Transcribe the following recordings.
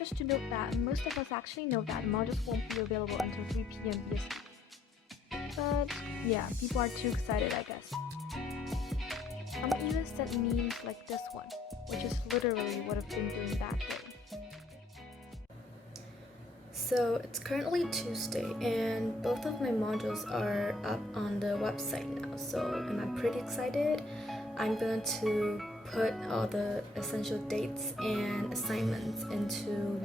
just to note that most of us actually know that modules won't be available until 3 p.m. EST. But yeah, people are too excited, I guess. Some even sent memes like this one, which is literally what I've been doing that day. So it's currently Tuesday and both of my modules are up on the website now, so am I pretty excited? I'm going to put all the essential dates and assignments into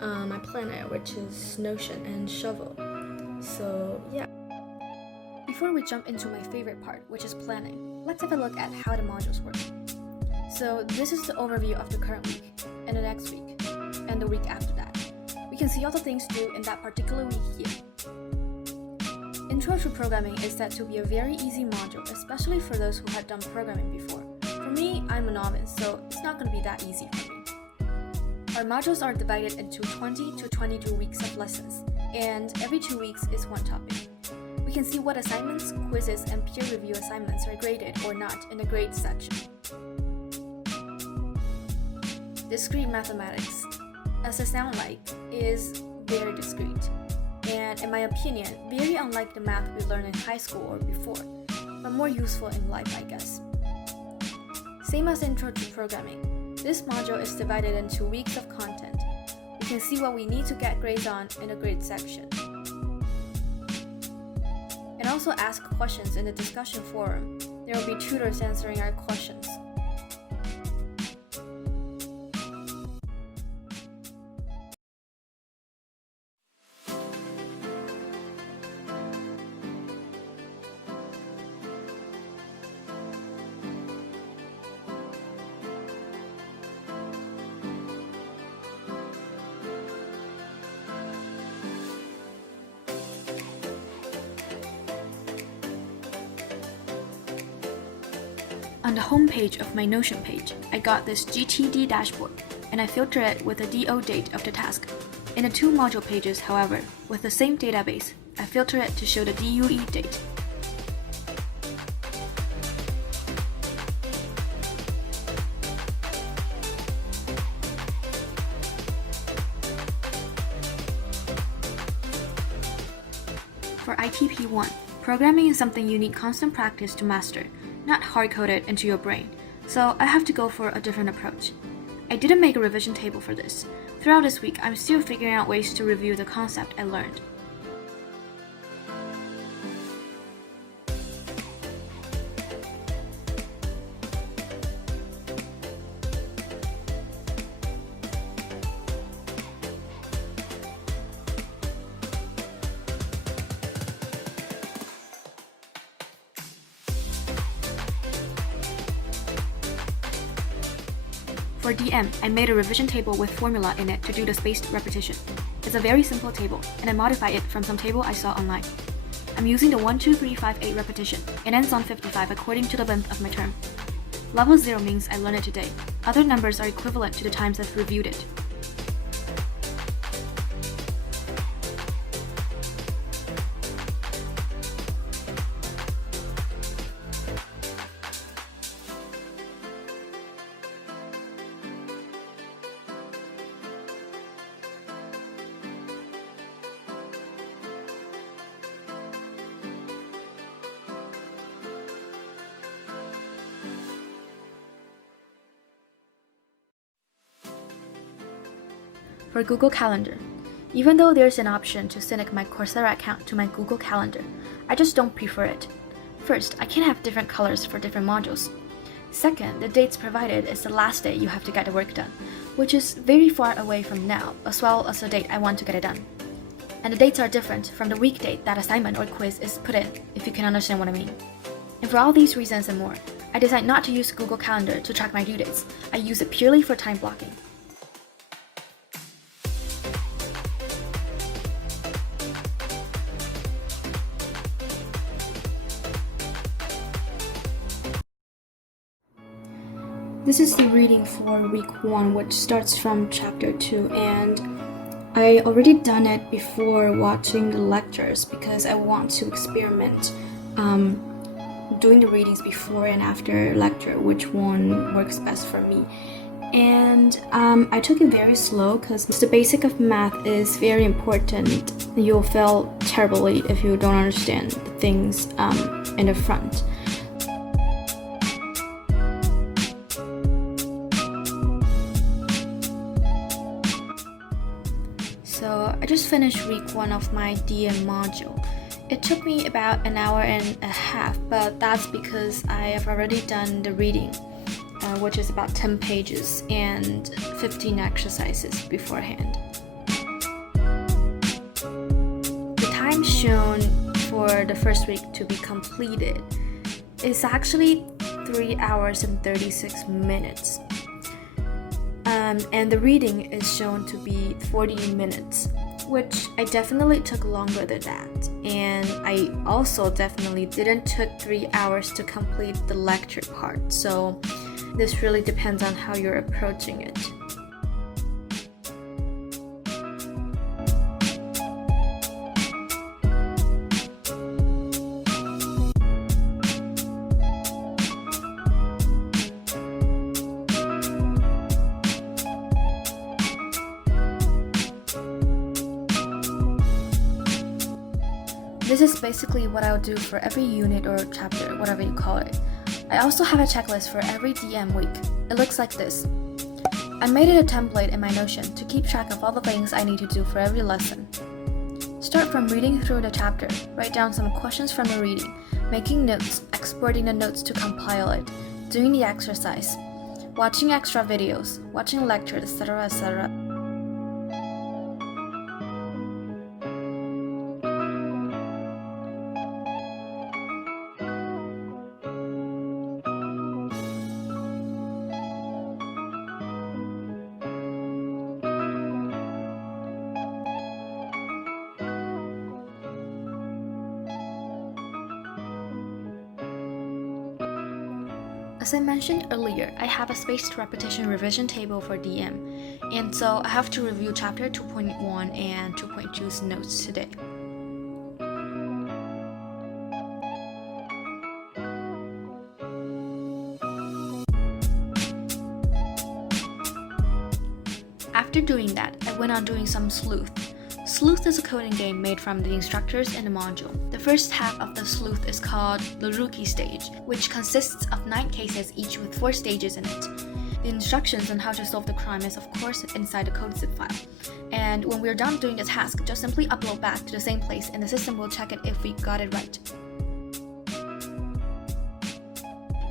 my planner, which is Notion and Shovel. So yeah. Before we jump into my favorite part, which is planning, let's have a look at how the modules work. So this is the overview of the current week, and the next week, and the week after that. We can see all the things to do in that particular week here. Intro to Programming is said to be a very easy module, especially for those who had done programming before. For me, I'm a novice, so it's not going to be that easy for me. Our modules are divided into 20 to 22 weeks of lessons, and every 2 weeks is one topic. We can see what assignments, quizzes, and peer review assignments are graded or not in the grades section. Discrete mathematics, as it sounds like, is very discrete, and in my opinion, very unlike the math we learned in high school or before, but more useful in life, I guess. Same as Intro to Programming, this module is divided into weeks of content. We can see what we need to get grades on in the grade section. And also ask questions in the discussion forum. There will be tutors answering our questions. On the home page of my Notion page, I got this GTD dashboard, and I filter it with the DO date of the task. In the two module pages, however, with the same database, I filter it to show the DUE date. For ITP1, programming is something you need constant practice to master, not hard-coded into your brain, so I have to go for a different approach. I didn't make a revision table for this. Throughout this week, I'm still figuring out ways to review the concept I learned. For DM, I made a revision table with formula in it to do the spaced repetition. It's a very simple table, and I modify it from some table I saw online. I'm using the 1, 2, 3, 5, 8 repetition. It ends on 55 according to the length of my term. Level 0 means I learned it today. Other numbers are equivalent to the times I've reviewed it. For Google Calendar, even though there's an option to sync my Coursera account to my Google Calendar, I just don't prefer it. First, I can't have different colors for different modules. Second, the dates provided is the last day you have to get the work done, which is very far away from now, as well as the date I want to get it done. And the dates are different from the week date that assignment or quiz is put in, if you can understand what I mean. And for all these reasons and more, I decided not to use Google Calendar to track my due dates. I use it purely for time blocking. This is the reading for week 1, which starts from chapter 2, and I already done it before watching the lectures because I want to experiment doing the readings before and after lecture, which one works best for me. And I took it very slow because the basic of math is very important. You'll fail terribly if you don't understand the things in the front. So I just finished week 1 of my DM module. It took me about an hour and a half, but that's because I have already done the reading, which is about 10 pages and 15 exercises beforehand. The time shown for the first week to be completed is actually 3 hours and 36 minutes. And the reading is shown to be 40 minutes, which I definitely took longer than that. And I also definitely didn't took 3 hours to complete the lecture part. So this really depends on how you're approaching it. This is basically what I'll do for every unit or chapter, whatever you call it. I also have a checklist for every DM week. It looks like this. I made it a template in my Notion to keep track of all the things I need to do for every lesson. Start from reading through the chapter, write down some questions from the reading, making notes, exporting the notes to compile it, doing the exercise, watching extra videos, watching lectures, etc., etc. As I mentioned earlier, I have a spaced repetition revision table for DM, and so I have to review chapter 2.1 and 2.2's notes today. After doing that, I went on doing some Sleuth. Sleuth is a coding game made from the instructors in the module. The first half of the Sleuth is called the Rookie Stage, which consists of 9 cases, each with 4 stages in it. The instructions on how to solve the crime is of course inside the code zip file. And when we're done doing the task, just simply upload back to the same place and the system will check it if we got it right.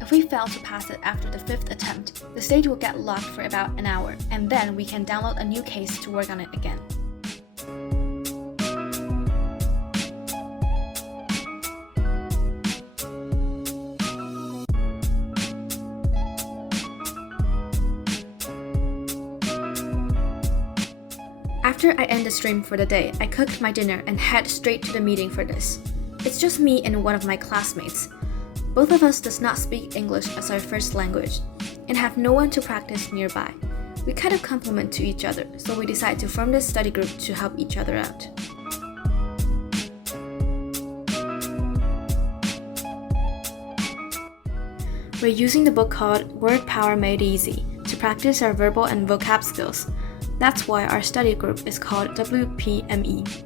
If we fail to pass it after the 5th attempt, the stage will get locked for about an hour, and then we can download a new case to work on it again. After I end the stream for the day, I cooked my dinner and head straight to the meeting for this. It's just me and one of my classmates. Both of us does not speak English as our first language and have no one to practice nearby. We kind of complement to each other, so we decide to form this study group to help each other out. We're using the book called Word Power Made Easy to practice our verbal and vocab skills. That's why our study group is called WPME.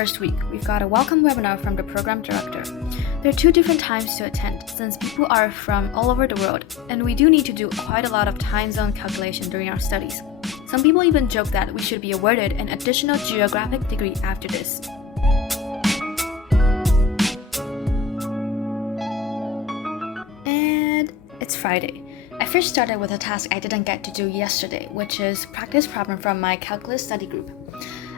first week, we've got a welcome webinar from the program director. There are 2 different times to attend since people are from all over the world, and we do need to do quite a lot of time zone calculation during our studies. Some people even joke that we should be awarded an additional geographic degree after this. And it's Friday. I first started with a task I didn't get to do yesterday, which is practice problem from my calculus study group.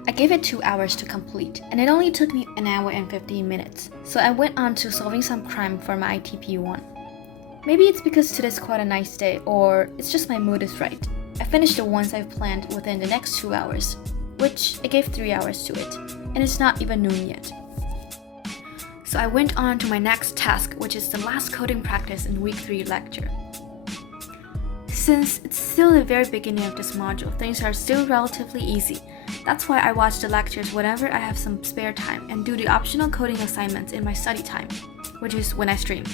I gave it 2 hours to complete, and it only took me 1 hour and 15 minutes, so I went on to solving some crime for my ITP1. Maybe it's because today's quite a nice day, or it's just my mood is right. I finished the ones I've planned within the next 2 hours, which I gave 3 hours to it, and it's not even noon yet. So I went on to my next task, which is the last coding practice in week 3 lecture. Since it's still the very beginning of this module, things are still relatively easy. That's why I watch the lectures whenever I have some spare time and do the optional coding assignments in my study time, which is when I stream.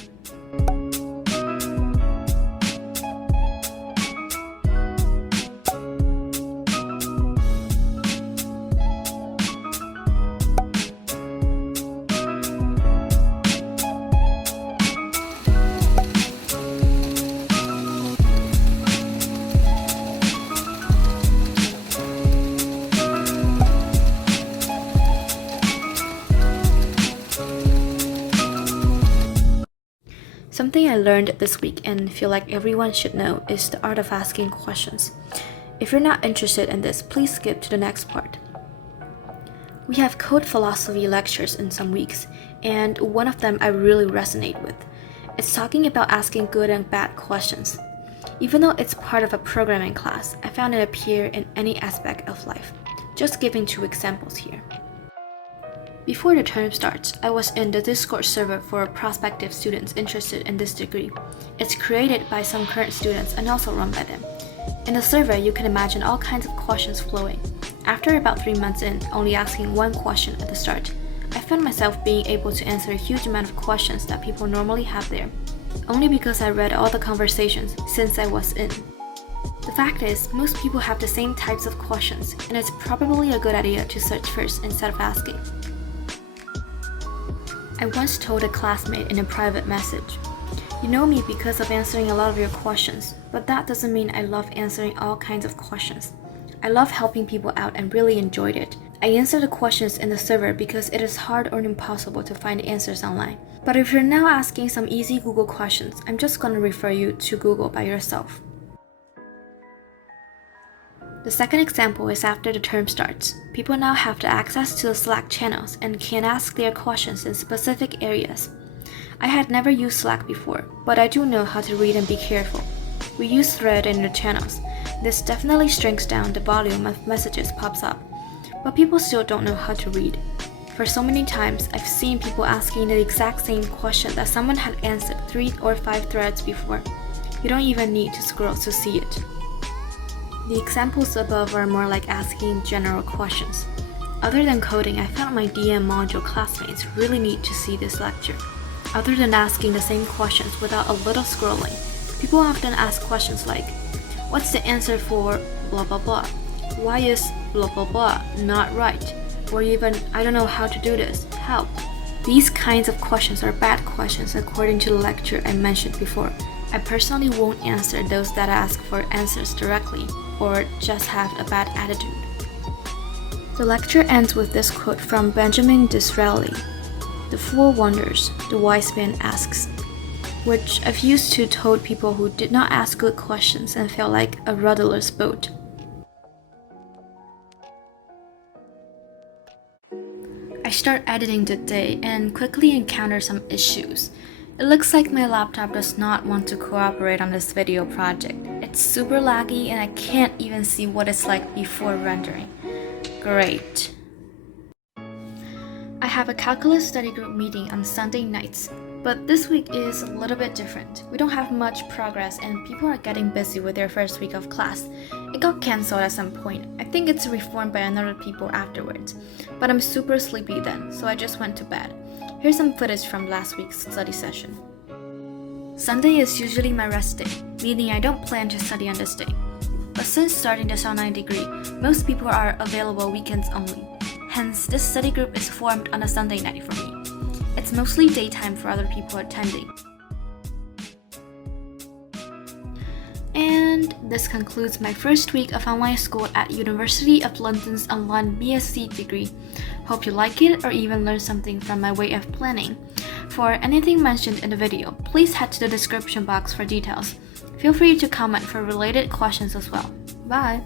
Something I learned this week and feel like everyone should know is the art of asking questions. If you're not interested in this, please skip to the next part. We have code philosophy lectures in some weeks, and one of them I really resonate with. It's talking about asking good and bad questions. Even though it's part of a programming class, I found it appear in any aspect of life. Just giving 2 examples here. Before the term starts, I was in the Discord server for prospective students interested in this degree. It's created by some current students and also run by them. In the server, you can imagine all kinds of questions flowing. After about 3 months in, only asking 1 question at the start, I found myself being able to answer a huge amount of questions that people normally have there, only because I read all the conversations since I was in. The fact is, most people have the same types of questions, and it's probably a good idea to search first instead of asking. I once told a classmate in a private message, "You know me because of answering a lot of your questions, but that doesn't mean I love answering all kinds of questions. I love helping people out and really enjoyed it. I answer the questions in the server because it is hard or impossible to find answers online. But if you're now asking some easy Google questions, I'm just going to refer you to Google by yourself." The second example is after the term starts. People now have the access to the Slack channels and can ask their questions in specific areas. I had never used Slack before, but I do know how to read and be careful. We use thread in the channels. This definitely shrinks down the volume of messages pops up, but people still don't know how to read. For so many times, I've seen people asking the exact same question that someone had answered 3 or 5 threads before. You don't even need to scroll to see it. The examples above are more like asking general questions. Other than coding, I found my DM module classmates really need to see this lecture. Other than asking the same questions without a little scrolling, people often ask questions like, "What's the answer for blah blah blah? Why is blah blah blah not right?" Or even, "I don't know how to do this, help." These kinds of questions are bad questions according to the lecture I mentioned before. I personally won't answer those that ask for answers directly or just have a bad attitude. The lecture ends with this quote from Benjimin Disraeli, "The fool wonders, the wise man asks," which I've used to told people who did not ask good questions and felt like a rudderless boat. I start editing the day and quickly encounter some issues. It looks like my laptop does not want to cooperate on this video project. It's super laggy and I can't even see what it's like before rendering. Great. I have a calculus study group meeting on Sunday nights, but this week is a little bit different. We don't have much progress and people are getting busy with their first week of class. It got cancelled at some point. I think it's reformed by another people afterwards, but I'm super sleepy then, so I just went to bed. Here's some footage from last week's study session. Sunday is usually my rest day, meaning I don't plan to study on this day. But since starting this online degree, most people are available weekends only. Hence, this study group is formed on a Sunday night for me. It's mostly daytime for other people attending. And this concludes my first week of online school at University of London's online BSc degree. Hope you like it or even learn something from my way of planning. For anything mentioned in the video, please head to the description box for details. Feel free to comment for related questions as well. Bye!